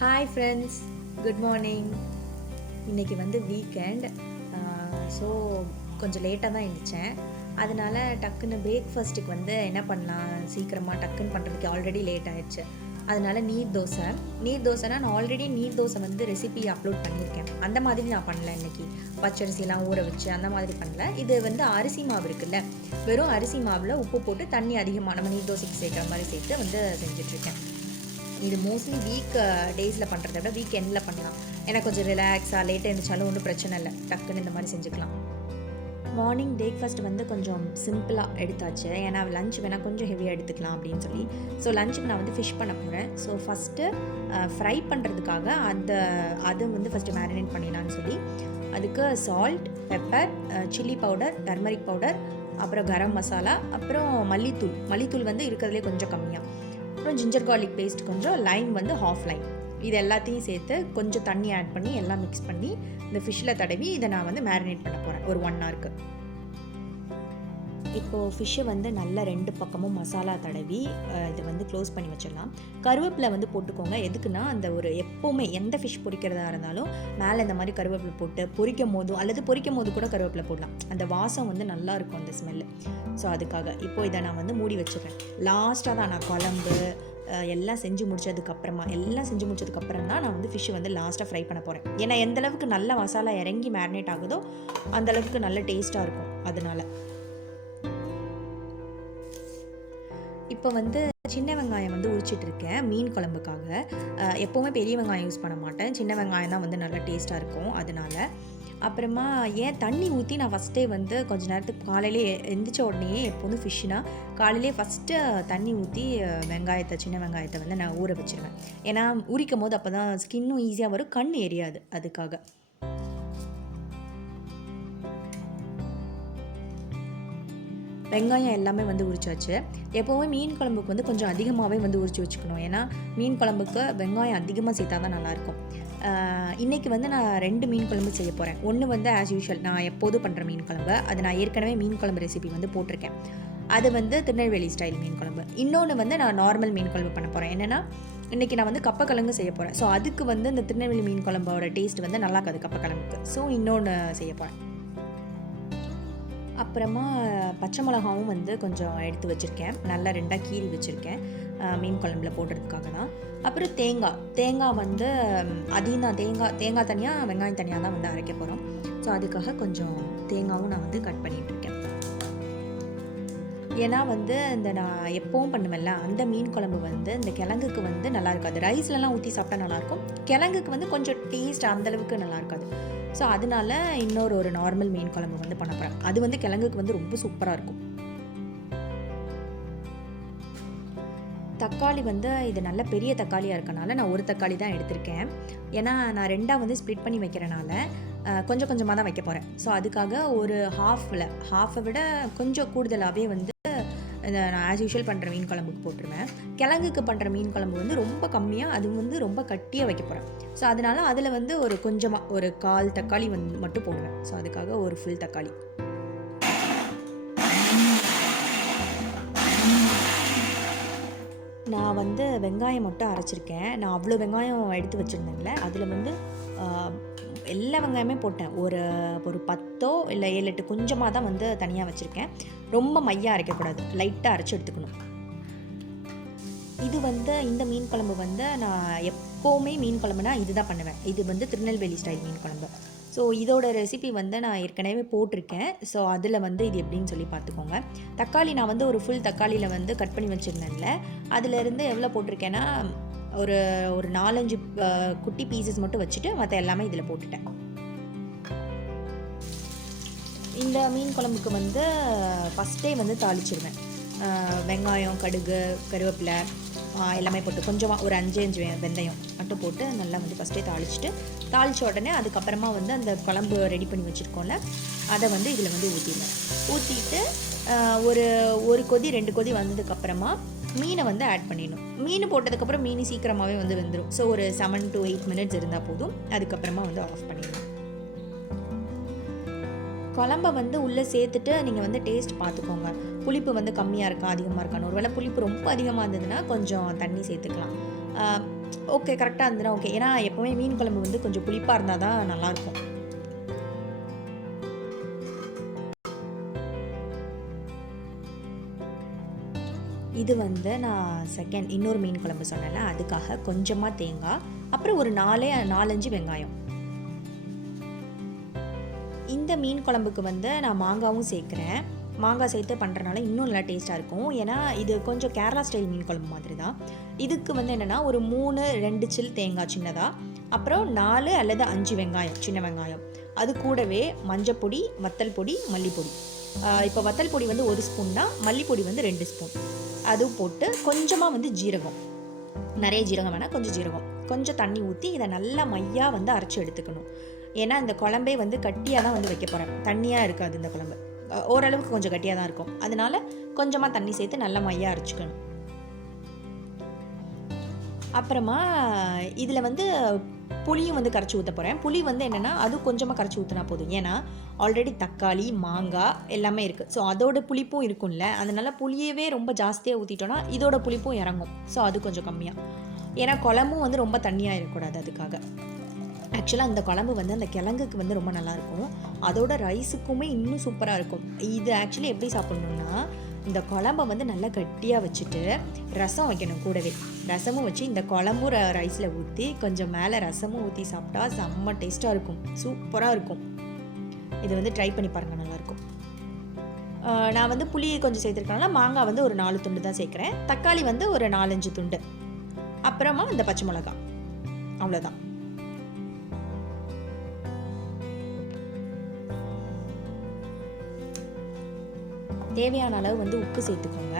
Hi friends, good morning. இன்றைக்கி வந்து weekend. So கொஞ்சம் லேட்டாக தான் எழுந்திரிச்சேன். அதனால் டக்குன்னு பிரேக்ஃபாஸ்ட்டுக்கு வந்து என்ன பண்ணலாம், சீக்கிரமாக டக்குன்னு பண்ணுறதுக்கு ஆல்ரெடி லேட் ஆகிடுச்சு. அதனால் நீர் தோசைனா நான் ஆல்ரெடி நீர் தோசை வந்து ரெசிபி அப்லோட் பண்ணியிருக்கேன். அந்த மாதிரி நான் பண்ணல. இன்றைக்கி பச்சரிசிலாம் ஊற வச்சு அந்த மாதிரி பண்ணல. இது வந்து அரிசி மாவு இருக்குல்ல, வெறும் அரிசி மாவில் உப்பு போட்டு தண்ணி அதிகமாக நம்ம நீர் தோசைக்கு சேர்க்குற மாதிரி சேர்த்து வந்து செஞ்சிட்ருக்கேன். இது மோஸ்ட்லி வீக் டேஸில் பண்ணுறத விட வீக் எண்டில் பண்ணலாம். எனக்கு கொஞ்சம் ரிலாக்ஸாக லேட்டாக இருந்துச்சாலும் ஒன்றும் பிரச்சனை இல்லை, டக்குன்னு இந்த மாதிரி செஞ்சுக்கலாம். மார்னிங் பிரேக்ஃபாஸ்ட் வந்து கொஞ்சம் சிம்பிளாக எடுத்தாச்சு. ஏன்னா லஞ்ச் வேணால் கொஞ்சம் ஹெவியாக எடுத்துக்கலாம் அப்படின்னு சொல்லி. ஸோ லஞ்சுக்கு நான் வந்து ஃபிஷ் பண்ண போகிறேன். ஸோ ஃபஸ்ட்டு ஃப்ரை பண்ணுறதுக்காக அதை வந்து ஃபஸ்ட்டு மேரினேட் பண்ணிடலான்னு சொல்லி அதுக்கு salt, pepper, chilli powder, turmeric powder, அப்புறம் கரம் மசாலா, அப்புறம் மல்லித்தூள் வந்து இருக்கிறதுலே கொஞ்சம் கம்மியாக, அப்புறம் ஜிஞ்சர் கார்லிக் பேஸ்ட் கொஞ்சம், லைம் வந்து ஹாஃப் லைம், இது எல்லாத்தையும் சேர்த்து கொஞ்சம் தண்ணி ஆட் பண்ணி எல்லாம் மிக்ஸ் பண்ணி இந்த ஃபிஷ்ஷில் தடவி இதை நான் வந்து மேரினேட் பண்ண போகிறேன் ஒரு 1 ஹவருக்கு. இப்போது ஃபிஷ்ஷை வந்து நல்லா 2 பக்கமும் மசாலா தடவி இதை வந்து க்ளோஸ் பண்ணி வச்சிடலாம். கருவேப்பிலை வந்து போட்டுக்கோங்க. எதுக்குன்னா அந்த ஒரு எப்போவுமே எந்த ஃபிஷ் பொரிக்கிறதா இருந்தாலும் மேலே இந்த மாதிரி கருவேப்பிலை போட்டு பொரிக்கும் போது கூட கருவேப்பிலை போடலாம். அந்த வாசம் வந்து நல்லாயிருக்கும், அந்த ஸ்மெல்லு. ஸோ அதுக்காக இப்போது இதை நான் வந்து மூடி வச்சுருக்கேன். லாஸ்ட்டாக தான் நான் குழம்பு எல்லாம் செஞ்சு முடிச்சதுக்கப்புறம் தான் நான் வந்து ஃபிஷ்ஷை வந்து லாஸ்ட்டாக ஃப்ரை பண்ண போகிறேன். ஏன்னா எந்தளவுக்கு நல்ல மசாலா இறங்கி மேரினேட் ஆகுதோ அந்தளவுக்கு நல்ல டேஸ்ட்டாக இருக்கும். அதனால் இப்போ வந்து சின்ன வெங்காயம் வந்து உரிச்சிட்ருக்கேன் மீன் குழம்புக்காக. எப்போவுமே பெரிய வெங்காயம் யூஸ் பண்ண மாட்டேன், சின்ன வெங்காயம் தான் வந்து நல்லா டேஸ்ட்டாக இருக்கும். அதனால் அப்புறமா தண்ணி ஊற்றி நான் ஃபஸ்ட்டே வந்து கொஞ்சம் நேரத்துக்கு காலையிலே எந்திரிச்ச உடனே எப்போதும் ஃபிஷ்ஷுனா காலையிலே ஃபஸ்ட்டு தண்ணி ஊற்றி சின்ன வெங்காயத்தை வந்து நான் ஊற வச்சுருவேன். ஏன்னா உரிக்கும் போது அப்போ தான் ஸ்கின்னும் ஈஸியாக வரும், கண் எரியாது. அதுக்காக வெங்காயம் எல்லாமே வந்து உரிச்சாச்சு. எப்போவுமே மீன் குழம்புக்கு வந்து கொஞ்சம் அதிகமாகவே வந்து உரிச்சு வச்சுக்கணும். ஏன்னா மீன் குழம்புக்கு வெங்காயம் அதிகமாக சேர்த்தா தான் நல்லாயிருக்கும். இன்றைக்கி வந்து நான் 2 மீன் குழம்பு செய்ய போகிறேன். ஒன்று வந்து ஆஸ் யூஷுவல் நான் எப்போதும் பண்ணுற மீன் குழம்பு, அது நான் ஏற்கனவே மீன் குழம்பு ரெசிபி வந்து போட்டிருக்கேன். அது வந்து திருநெல்வேலி ஸ்டைல் மீன் குழம்பு. இன்னொன்று வந்து நான் நார்மல் மீன் குழம்பு பண்ண போகிறேன். என்னென்னா இன்றைக்கி நான் வந்து கப்பக்கிழங்கு செய்ய போகிறேன். ஸோ அதுக்கு வந்து இந்த திருநெல்வேலி மீன் குழம்போட டேஸ்ட் வந்து நல்லா இருக்காது கப்பக்கிழங்குக்கு. ஸோ இன்னொன்று செய்ய போகிறேன். அப்புறமா பச்சை மிளகாவும் வந்து கொஞ்சம் எடுத்து வச்சுருக்கேன், நல்லா 2ஆக கீறி வச்சுருக்கேன் மீன் குழம்புல போடுறதுக்காக தான். அப்புறம் தேங்காய் வந்து அதையும் தான் தேங்காய் தனியாக வெங்காயம் தனியாக தான் வந்து அரைக்க போகிறோம். ஸோ அதுக்காக கொஞ்சம் தேங்காவும் நான் வந்து கட் பண்ணிகிட்ருக்கேன். ஏன்னா வந்து இந்த நான் எப்போவும் பண்ணுவேன்ல அந்த மீன் குழம்பு வந்து இந்த கிழங்குக்கு வந்து நல்லா இருக்காது. ரைஸ்லலாம் ஊற்றி சாப்பிட்டா நல்லாயிருக்கும், கிழங்குக்கு வந்து கொஞ்சம் டேஸ்ட் அந்தளவுக்கு நல்லா இருக்காது. ஸோ அதனால ஒரு நார்மல் மீன் குழம்பு வந்து பண்ண போகிறேன். அது வந்து கிழங்குக்கு வந்து ரொம்ப சூப்பராக இருக்கும். தக்காளி வந்து இது நல்ல பெரிய தக்காளியாக இருக்கனால நான் ஒரு தக்காளி தான் எடுத்திருக்கேன். ஏன்னா நான் 2ஆக வந்து ஸ்ப்ளிட் பண்ணி வைக்கிறனால கொஞ்சம் கொஞ்சமாக தான் வைக்க போகிறேன். ஸோ அதுக்காக ஒரு ஹாஃபை விட கொஞ்சம் கூடுதலாகவே வந்து நான் ஆஸ் யூஷுவல் பண்ணுற மீன் குழம்புக்கு போட்டுருவேன். கிழங்குக்கு பண்ணுற மீன் குழம்பு வந்து ரொம்ப கம்மியாக, அது வந்து ரொம்ப கட்டியாக வைக்க போகிறேன். ஸோ அதனால் அதில் வந்து ஒரு கொஞ்சமாக ஒரு 1/4 தக்காளி வந்து மட்டும் போடுவேன். ஸோ அதுக்காக ஒரு ஃபுல் தக்காளி. நான் வந்து வெங்காயம் மட்டும் அரைச்சிருக்கேன். நான் அவ்வளோ வெங்காயம் எடுத்து வச்சுருந்தேன்ல, அதில் வந்து எல்லா வெங்காயமே போட்டேன். ஒரு 10 இல்லை 7 8 கொஞ்சமாக தான் வந்து தனியாக வச்சுருக்கேன். ரொம்ப மையாக அரைக்கக்கூடாது, லைட்டாக அரைச்சி எடுத்துக்கணும். இது வந்து இந்த மீன் குழம்பு வந்து நான் எப்போவுமே மீன் குழம்புனா இது தான் பண்ணுவேன். இது வந்து திருநெல்வேலி ஸ்டைல் மீன் குழம்பு. ஸோ இதோட ரெசிபி வந்து நான் ஏற்கனவே போட்டிருக்கேன். ஸோ அதில் வந்து இது எப்படின்னு சொல்லி பார்த்துக்கோங்க. தக்காளி நான் வந்து ஒரு ஃபுல் தக்காளியில் வந்து கட் பண்ணி வச்சுருந்தேன்ல, அதிலேருந்து எவ்வளோ போட்டிருக்கேன்னா ஒரு 4-5 குட்டி பீசஸ் மட்டும் வச்சுட்டு மற்ற எல்லாமே இதில் போட்டுட்டேன். இந்த மீன் குழம்புக்கு வந்து ஃபஸ்ட்டே வந்து தாளிச்சிருவேன். வெங்காயம், கடுகு, கருவேப்பிலை எல்லாமே போட்டு கொஞ்சமாக ஒரு 5 வெந்தயம் மட்டும் போட்டு நல்லா வந்து ஃபஸ்ட்டே தாளித்த உடனே அதுக்கப்புறமா வந்து அந்த குழம்பு ரெடி பண்ணி வச்சுருக்கோம்ல, அதை வந்து இதில் வந்து ஊற்றிட்டு ஒரு கொதி 2 கொதி வந்ததுக்கப்புறமா மீனை வந்து ஆட் பண்ணிடணும். மீன் போட்டதுக்கப்புறம் மீன் சீக்கிரமாகவே வந்து வெந்துடும். ஸோ ஒரு 7 to 8 மினிட்ஸ் இருந்தால் போதும். அதுக்கப்புறமா வந்து ஆஃப் பண்ணிடணும். குழம்ப வந்து உள்ளே சேர்த்துட்டு நீங்கள் வந்து டேஸ்ட் பார்த்துக்கோங்க. புளிப்பு வந்து கம்மியாக இருக்கா அதிகமாக இருக்கான்னு. ஒருவேளை புளிப்பு ரொம்ப அதிகமாக இருந்ததுன்னா கொஞ்சம் தண்ணி சேர்த்துக்கலாம். ஓகே கரெக்டாக இருந்ததுன்னா ஓகே. ஏன்னா எப்போவுமே மீன் குழம்பு வந்து கொஞ்சம் புளிப்பாக இருந்தால் தான் நல்லாயிருக்கும். இது வந்து நான் இன்னொரு மீன் குழம்பு சொன்னேன்ல, அதுக்காக கொஞ்சமாக தேங்காய், அப்புறம் ஒரு 4-5 வெங்காயம். இந்த மீன் குழம்புக்கு வந்து நான் மாங்காவும் சேர்க்குறேன். மாங்காய் சேர்த்து பண்ணுறனால இன்னும் நல்லா டேஸ்ட்டாக இருக்கும். ஏன்னா இது கொஞ்சம் கேரளா ஸ்டைல் மீன் குழம்பு மாதிரி தான். இதுக்கு வந்து என்னென்னா ஒரு 2 சில் தேங்காய் சின்னதாக, அப்புறம் 4 அல்லது 5 வெங்காயம், சின்ன வெங்காயம். அது கூடவே மஞ்சப்பொடி, வத்தல் பொடி, மல்லிப்பொடி. இப்போ வத்தல் பொடி வந்து 1 ஸ்பூன்னா மல்லிப்பொடி வந்து 2 ஸ்பூன். அதுவும் போட்டு கொஞ்சமாக வந்து ஜீரகம், நிறைய ஜீரகம் வேணால், கொஞ்சம் ஜீரகம், கொஞ்சம் தண்ணி ஊற்றி இதை நல்லா மையாக வந்து அரைச்சி எடுத்துக்கணும். ஏன்னா இந்த குழம்பே வந்து கட்டியாக தான் வந்து வைக்க போகிறேன், தண்ணியாக இருக்காது இந்த குழம்பு, ஓரளவுக்கு கொஞ்சம் கட்டியாக தான் இருக்கும். அதனால கொஞ்சமாக தண்ணி சேர்த்து நல்லா மையாக அரைச்சிக்கணும். அப்புறமா இதில் வந்து புளியும் வந்து கரைச்சி ஊற்ற போகிறேன். புளி வந்து என்னென்னா அதுவும் கொஞ்சமாக கரைச்சி ஊற்றினா போதும். ஏன்னா ஆல்ரெடி தக்காளி, மாங்காய் எல்லாமே இருக்குது. ஸோ அதோட புளிப்பும் இருக்கும்ல, அதனால் புளியவே ரொம்ப ஜாஸ்தியாக ஊற்றிட்டோன்னா இதோட புளிப்பும் இறங்கும். ஸோ அது கொஞ்சம் கம்மியாக. ஏன்னா குழம்பும் வந்து ரொம்ப தண்ணியாக இருக்கக்கூடாது. அதுக்காக ஆக்சுவலாக இந்த குழம்பு வந்து அந்த கிழங்குக்கு வந்து ரொம்ப நல்லாயிருக்கும். அதோட ரைஸுக்குமே இன்னும் சூப்பராக இருக்கும். இது ஆக்சுவலி எப்படி சாப்பிட்ணுன்னா, இந்த குழம்பை வந்து நல்லா கட்டியாக வச்சுட்டு ரசம் வைக்கணும். கூடவே ரசமும் வச்சு இந்த குழம்பு ரைஸில் ஊற்றி கொஞ்சம் மேலே ரசமும் ஊற்றி சாப்பிட்டா செம்ம டேஸ்ட்டாக இருக்கும், சூப்பராக இருக்கும். இது வந்து ட்ரை பண்ணி பாருங்கள், நல்லாயிருக்கும். நான் வந்து புளி கொஞ்சம் சேர்த்துருக்கனால மாங்காய் வந்து ஒரு 4 துண்டு தான் சேர்க்குறேன். தக்காளி வந்து ஒரு 4-5 துண்டு. அப்புறமா இந்த பச்சை மிளகா, அவ்வளோதான். தேவையான அளவு வந்து உப்பு சேர்த்துக்கோங்க.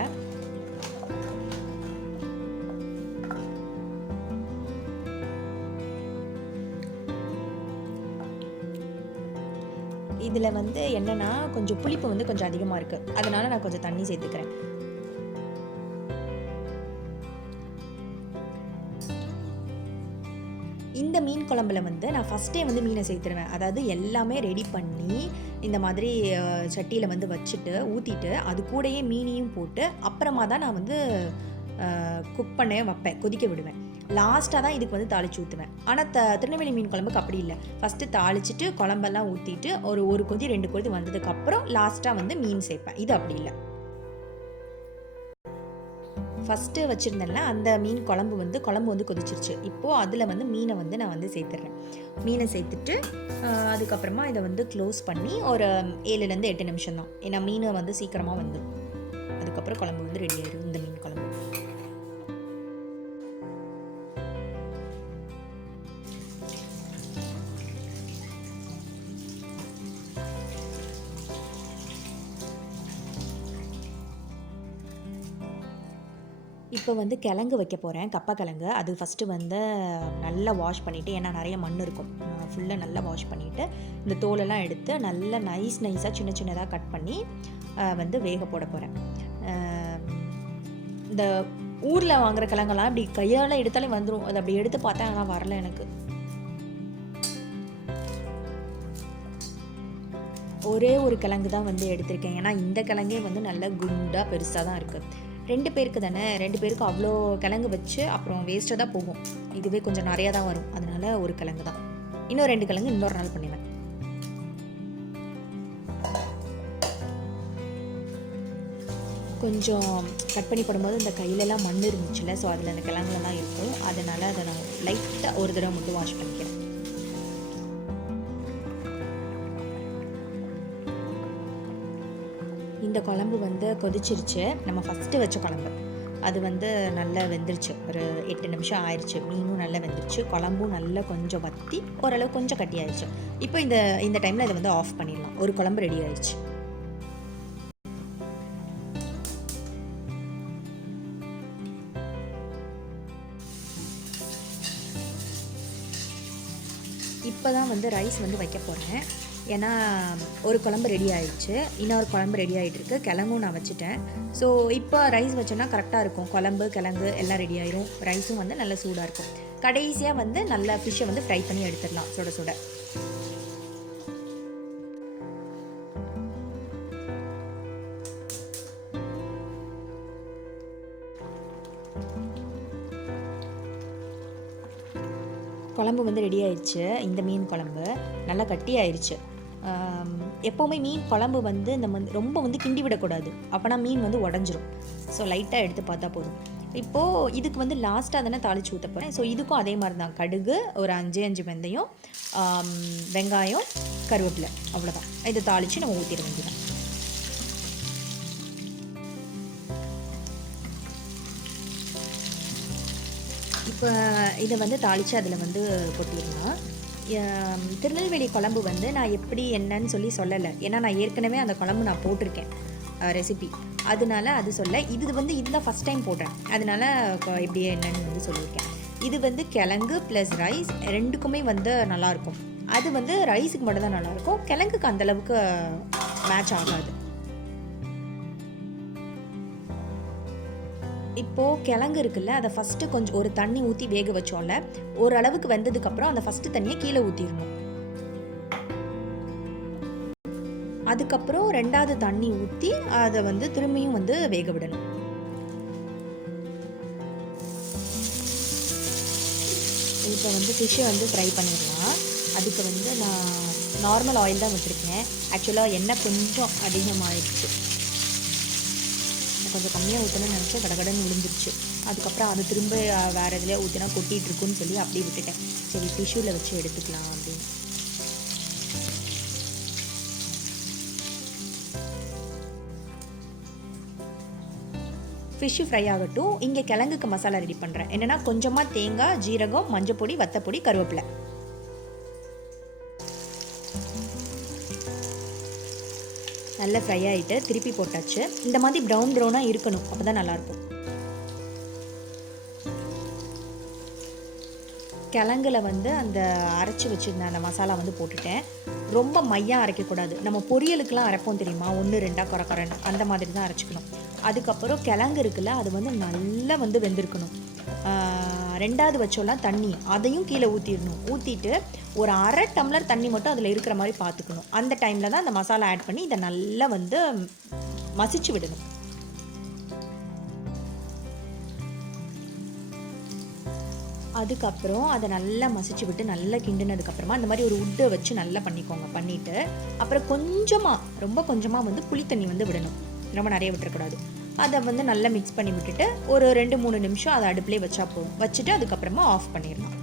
இதில் வந்து என்னென்னா கொஞ்சம் புளிப்பு வந்து கொஞ்சம் அதிகமாக இருக்குது, அதனால் நான் கொஞ்சம் தண்ணி சேர்த்துக்கிறேன். இந்த மீன் குழம்புல வந்து நான் ஃபஸ்ட்டே வந்து மீனை சேர்த்துருவேன். அதாவது எல்லாமே ரெடி பண்ணி இந்த மாதிரி சட்டியில் வந்து வச்சுட்டு ஊற்றிட்டு அது கூடயே மீனையும் போட்டு அப்புறமா தான் நான் வந்து குக் பண்ண வைப்பேன், கொதிக்க விடுவேன். லாஸ்ட்டாக தான் இதுக்கு வந்து தாளித்து ஊற்றுவேன். ஆனால் திருநெல்வேலி மீன் குழம்புக்கு அப்படி இல்லை. ஃபஸ்ட்டு தாளிச்சிட்டு குழம்பெல்லாம் ஊற்றிட்டு ஒரு கொதி 2 கொதி வந்ததுக்கப்புறம் லாஸ்ட்டாக வந்து மீன் சேர்ப்பேன். இது அப்படி இல்லை. ஃபஸ்ட்டு வச்சுருந்தேன்ல அந்த மீன் குழம்பு வந்து கொதிச்சிருச்சு. இப்போது அதில் வந்து மீனை வந்து நான் வந்து சேர்த்துட்றேன். மீனை சேர்த்துட்டு அதுக்கப்புறமா இதை வந்து க்ளோஸ் பண்ணி ஒரு 7லேருந்து 8 நிமிஷம் தான். ஏன்னா மீனை வந்து சீக்கிரமாக வந்துடும். அதுக்கப்புறம் குழம்பு வந்து ரெடி ஆயிடும், இந்த மீன் குழம்பு. இப்போ வந்து கிழங்கு வைக்க போகிறேன், கப்பா கிழங்கு. அது ஃபஸ்ட்டு வந்து நல்லா வாஷ் பண்ணிவிட்டு, ஏன்னா நிறைய மண் இருக்கும், ஃபுல்லாக நல்லா வாஷ் பண்ணிவிட்டு இந்த தோலெல்லாம் எடுத்து நல்லா நைஸாக சின்னதாக கட் பண்ணி வந்து வேக போட போகிறேன். இந்த ஊரில் வாங்குகிற கிழங்கெல்லாம் அப்படி கையால் எடுத்தாலே வந்துடும். அது அப்படி எடுத்து பார்த்தேன், ஆனால் வரல எனக்கு. ஒரே ஒரு கிழங்கு தான் வந்து எடுத்திருக்கேன். ஏன்னா இந்த கிழங்கே வந்து நல்லா குண்டாக பெருசாக தான் இருக்குது. 2 பேருக்கு தானே, 2 பேருக்கு அவ்வளோ கிழங்கு வச்சு அப்புறம் வேஸ்ட்டாக தான் போகும். இதுவே கொஞ்சம் நிறையா தான் வரும், அதனால ஒரு கிழங்கு தான். இன்னும் 2 கிழங்கு இன்னொரு நாள் பண்ணுவேன். கொஞ்சம் கட் பண்ணி போடும்போது இந்த கையிலலாம் மண் இருந்துச்சுல்ல, ஸோ அதில் அந்த கிழங்குலாம் இருக்கும். அதனால் அதை நான் லைட்டாக ஒரு தடவை மட்டும் வாஷ் பண்ணிக்கிறேன். இந்த குழம்பு வந்து கொதிச்சிருச்சு. நம்ம ஃபஸ்ட்டு வச்ச குழம்பு அது வந்து நல்லா வெந்துருச்சு. ஒரு 8 நிமிஷம் ஆயிடுச்சு. மீனும் நல்லா வெந்துருச்சு, குழம்பும் நல்லா கொஞ்சம் வற்றி ஓரளவு கொஞ்சம் கட்டி ஆயிடுச்சு. இப்போ இந்த டைமில் இதை வந்து ஆஃப் பண்ணிடலாம். ஒரு குழம்பு ரெடி ஆயிடுச்சு. இப்போ தான் வந்து ரைஸ் வந்து வைக்க போகிறேன். ஏன்னா ஒரு குழம்பு ரெடி ஆகிடுச்சு, இன்னொரு குழம்பு ரெடி ஆகிட்டுருக்கு, கிழங்கும் நான் வச்சுட்டேன். ஸோ இப்போ ரைஸ் வச்சோன்னா கரெக்டாக இருக்கும். குழம்பு கிழங்கு எல்லாம் ரெடி ஆயிரும், ரைஸும் வந்து நல்லா சூடாக இருக்கும். கடைசியாக வந்து நல்லா ஃபிஷ்ஷை வந்து ஃப்ரை பண்ணி எடுத்துடலாம் சுட சுட. குழம்பு வந்து ரெடி ஆயிடுச்சு. இந்த மீன் குழம்பு நல்லா கட்டி ஆயிடுச்சு. எப்போவுமே மீன் குழம்பு வந்து நம்ம ரொம்ப வந்து கிண்டி விடக்கூடாது, அப்போனா மீன் வந்து உடஞ்சிரும். ஸோ லைட்டாக எடுத்து பார்த்தா போதும். இப்போது இதுக்கு வந்து லாஸ்ட்டாக தானே தாளித்து ஊற்ற போகிறேன். ஸோ இதுக்கும் அதே மாதிரி தான், கடுகு ஒரு 5 வெந்தயம், வெங்காயம், கருவேப்பிலை, அவ்வளோதான். இதை தாளித்து நம்ம ஊற்றிட வேண்டியதான். இப்போ இதை வந்து தாளித்து அதில் வந்து கொட்டிடலாம். திருநெல்வேலி குழம்பு வந்து நான் எப்படி என்னன்னு சொல்லலை, ஏன்னா நான் ஏற்கனவே அந்த குழம்பு நான் போட்டிருக்கேன் ரெசிபி, அதனால அது சொல்ல. இது வந்து இதுதான் ஃபஸ்ட் டைம் போடுறேன், அதனால எப்படி என்னன்னு வந்து சொல்லியிருக்கேன். இது வந்து கிழங்கு ப்ளஸ் ரைஸ் ரெண்டுக்குமே வந்து நல்லாயிருக்கும். அது வந்து ரைஸுக்கு மட்டும் தான் நல்லாயிருக்கும், கிழங்குக்கு அந்தளவுக்கு மேட்ச் ஆகாது. இப்போது கிழங்கு இருக்குல்ல, அதை ஃபஸ்ட்டு கொஞ்சம் ஒரு தண்ணி ஊற்றி வேக வச்சோம்ல, ஓரளவுக்கு வெந்ததுக்கப்புறம் அந்த ஃபஸ்ட்டு தண்ணியை கீழே ஊற்றிடணும். அதுக்கப்புறம் 2வது தண்ணி ஊற்றி அதை வந்து திரும்பியும் வந்து வேக விடணும். இப்போ வந்து ஃபிஷ்ஷை வந்து ஃப்ரை பண்ணிடலாம். அதுக்கு வந்து நான் நார்மல் ஆயில் தான் வச்சுருக்கேன். ஆக்சுவலாக எண்ணெய் கொஞ்சம் அதிகமாகிடுச்சு, கொஞ்சம் கம்மியாக ஊற்றணும்னு நினச்சா கடகடன்னு விழுந்துருச்சு. அதுக்கப்புறம் அது திரும்ப வேறு எதுலேயே ஊற்றினா கொட்டிகிட்டு இருக்குன்னு சொல்லி அப்படியே விட்டுட்டேன். சரி டிஷ்யூவில் வச்சு எடுத்துக்கலாம் அப்படின்னு. ஃபிஷ்ஷு ஃப்ரை ஆகட்டும். இங்கே கிழங்குக்கு மசாலா ரெடி பண்ணுறேன். என்னென்னா கொஞ்சமாக தேங்காய், ஜீரகம், மஞ்சப்பொடி, வத்தப்பொடி, கருவேப்பிலை. நல்லா ஃப்ரை ஆகிட்டு திருப்பி போட்டாச்சு. இந்த மாதிரி ப்ரௌனாக இருக்கணும், அப்போ தான் நல்லாயிருக்கும். கிழங்குல வந்து அந்த அரைச்சி வச்சுருந்த அந்த மசாலா வந்து போட்டுட்டேன். ரொம்ப மையாக அரைக்கக்கூடாது, நம்ம பொரியலுக்கெலாம் அரைப்போம் தெரியுமா, 1-2 குறைன்னு அந்த மாதிரி தான் அரைச்சிக்கணும். அதுக்கப்புறம் கிழங்கு இருக்குல்ல, அது வந்து நல்லா வந்து வெந்திருக்கணும். 2வது வச்சோம்லாம் தண்ணி, அதையும் கீழே ஊற்றிடணும். ஊற்றிட்டு ஒரு 1/2 டம்ளர் தண்ணி மட்டும் அதில் இருக்கிற மாதிரி பார்த்துக்கணும். அந்த டைமில் தான் அந்த மசாலா ஆட் பண்ணி இதை நல்லா வந்து மசிச்சு விடணும். அதுக்கப்புறம் அதை நல்லா மசிச்சு விட்டு நல்லா கிண்டினதுக்கப்புறமா இந்த மாதிரி ஒரு உட்டை வச்சு நல்லா பண்ணிக்கோங்க. பண்ணிவிட்டு அப்புறம் ரொம்ப கொஞ்சமாக வந்து புளி தண்ணி வந்து விடணும், ரொம்ப நிறைய விட்டுறக்கூடாது. அதை வந்து நல்லா மிக்ஸ் பண்ணி விட்டுட்டு ஒரு 2-3 நிமிஷம் அதை அடுப்புலேயே வச்சா போதும். வச்சுட்டு அதுக்கப்புறமா ஆஃப் பண்ணிடலாம்.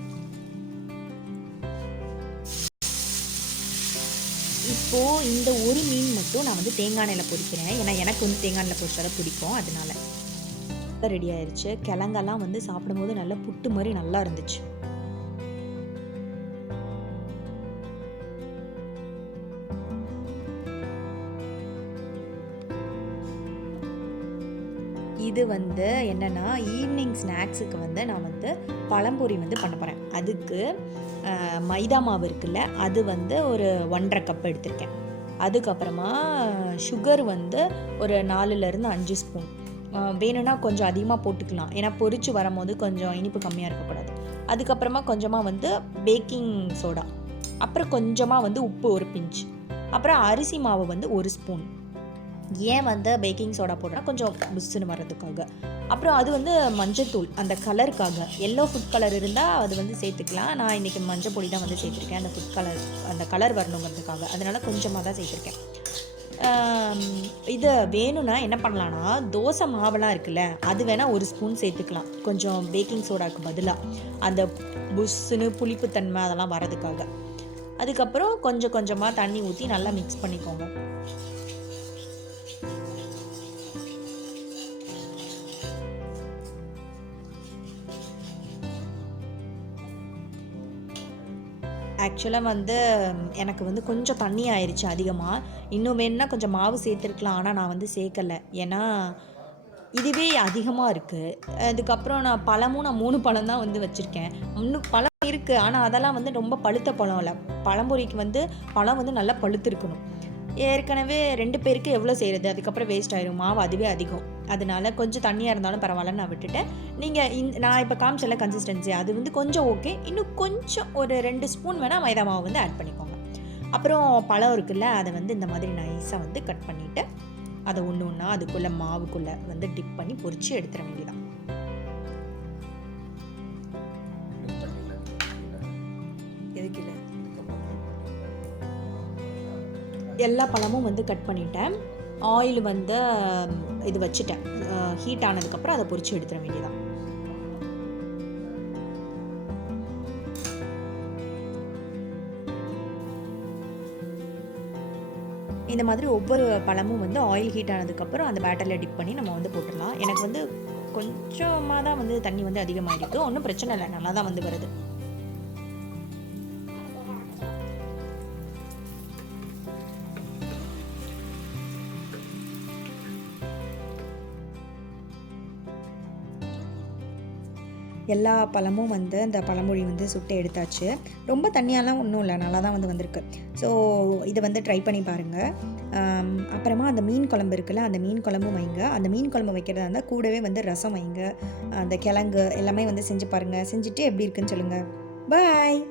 இப்போது இந்த ஒரு மீன் மட்டும் நான் வந்து தேங்காய் எண்ணெயில் பொரிக்கிறேன், ஏன்னா எனக்கு வந்து தேங்காய் எண்ணெயில் பொரிச்சா தான் பிடிக்கும். அதனால ரெடி ஆயிடுச்சு. கிழங்கெல்லாம் வந்து சாப்பிடும்போது நல்லா புட்டு மாதிரி நல்லா இருந்துச்சு. இது வந்து என்னென்னா ஈவினிங் ஸ்நாக்ஸுக்கு வந்து நான் வந்து பழம்பொரி வந்து பண்ண போகிறேன். அதுக்கு மைதா மாவு இருக்குல்ல, அது வந்து ஒரு 1.5 கப் எடுத்திருக்கேன். அதுக்கப்புறமா சுகர் வந்து ஒரு 4-5 ஸ்பூன். வேணும்னா கொஞ்சம் அதிகமாக போட்டுக்கலாம், ஏன்னா பொரிச்சு வரும்போது கொஞ்சம் இனிப்பு கம்மியாக இருக்கக்கூடாது. அதுக்கப்புறமா கொஞ்சமாக வந்து பேக்கிங் சோடா, அப்புறம் கொஞ்சமாக வந்து உப்பு ஒரு பிஞ்ச், அப்புறம் அரிசி மாவு வந்து 1 ஸ்பூன். ஏன் வந்து பேக்கிங் சோடா போடுறேன்னா கொஞ்சம் புஷ்ஷுன்னு வர்றதுக்காக. அப்புறம் அது வந்து மஞ்சத்தூள், அந்த கலருக்காக. எல்லோ ஃபுட் கலர் இருந்தால் அது வந்து சேர்த்துக்கலாம். நான் இன்றைக்கி மஞ்சள் பொடி தான் வந்து சேர்த்துருக்கேன், அந்த ஃபுட் கலர், அந்த கலர் வரணுங்கிறதுக்காக. அதனால் கொஞ்சமாக தான் சேர்த்துருக்கேன். இது வேணும்னா என்ன பண்ணலான்னா, தோசை மாவெல்லாம் இருக்குல்ல, அது வேணால் 1 ஸ்பூன் சேர்த்துக்கலாம், கொஞ்சம் பேக்கிங் சோடாவுக்கு பதிலாக, அந்த புஷ்ஷுன்னு புளிப்புத்தன்மை அதெல்லாம் வரதுக்காக. அதுக்கப்புறம் கொஞ்சம் கொஞ்சமாக தண்ணி ஊற்றி நல்லா மிக்ஸ் பண்ணிக்கோங்க. ஆக்சுவலாக வந்து எனக்கு வந்து கொஞ்சம் தண்ணி ஆயிடுச்சு அதிகமாக. இன்னும் வேணும்னா கொஞ்சம் மாவு சேர்த்துருக்கலாம், ஆனால் நான் வந்து சேர்க்கலை, ஏன்னா இதுவே அதிகமாக இருக்குது. அதுக்கப்புறம் நான் 3 பழம் தான் வந்து வச்சுருக்கேன். இன்னும் பழம் இருக்குது, ஆனால் அதெல்லாம் வந்து ரொம்ப பழுத்த பழம் இல்லை. பழம்பொரிக்கு வந்து பழம் வந்து நல்லா பழுத்து இருக்கணும். ஏற்கனவே 2 பேருக்கு எவ்வளோ செய்கிறது, அதுக்கப்புறம் வேஸ்ட் ஆயிடும், மாவு அதுவே அதிகம். அதனால கொஞ்சம் தண்ணியாக இருந்தாலும் பரவாயில்லன்னு நான் விட்டுட்டேன். நீங்கள் நான் இப்போ காமிச்சல கன்சிஸ்டன்சி, அது வந்து கொஞ்சம் ஓகே. இன்னும் கொஞ்சம் ஒரு 2 ஸ்பூன் வேணால் மைதா மாவு வந்து ஆட் பண்ணிக்கோங்க. அப்புறம் பழம் இருக்குல்ல, அதை வந்து இந்த மாதிரி நைஸாக வந்து கட் பண்ணிவிட்டு அதை ஒன்று ஒன்றா அதுக்குள்ளே மாவுக்குள்ளே வந்து டிப் பண்ணி பொரித்து எடுத்துட வேண்டியதான். எல்லா பழமும் வந்து கட் பண்ணிட்டேன். ஆயில் வந்து இது வச்சுட்டேன். ஹீட் ஆனதுக்கப்புறம் அதை பொரிச்சு எடுத்துட வேண்டியதான். இந்த மாதிரி ஒவ்வொரு பழமும் வந்து ஆயில் ஹீட் ஆனதுக்கப்புறம் அந்த பேட்டரில் டிப் பண்ணி நம்ம வந்து போட்டுடலாம். எனக்கு வந்து கொஞ்சமாக தான் வந்து தண்ணி வந்து அதிகமாகிருக்கு. ஒன்றும் பிரச்சனை இல்லை, நல்லா தான் வந்து வருது. எல்லா பழமும் வந்து அந்த பழமொழி வந்து சுட்டு எடுத்தாச்சு. ரொம்ப தண்ணியாலாம் ஒன்றும் இல்லை, நல்லா தான் வந்து வந்திருக்கு. ஸோ இதை வந்து ட்ரை பண்ணி பாருங்கள். அப்புறமா அந்த மீன் குழம்பு இருக்குல்ல, அந்த மீன் குழம்பும் வைங்க. அந்த மீன் குழம்பு வைக்கிறதா இருந்தால் கூடவே வந்து ரசம் வைங்க. அந்த கிழங்கு எல்லாமே வந்து செஞ்சு பாருங்கள். செஞ்சுட்டு எப்படி இருக்குன்னு சொல்லுங்கள். பாய்.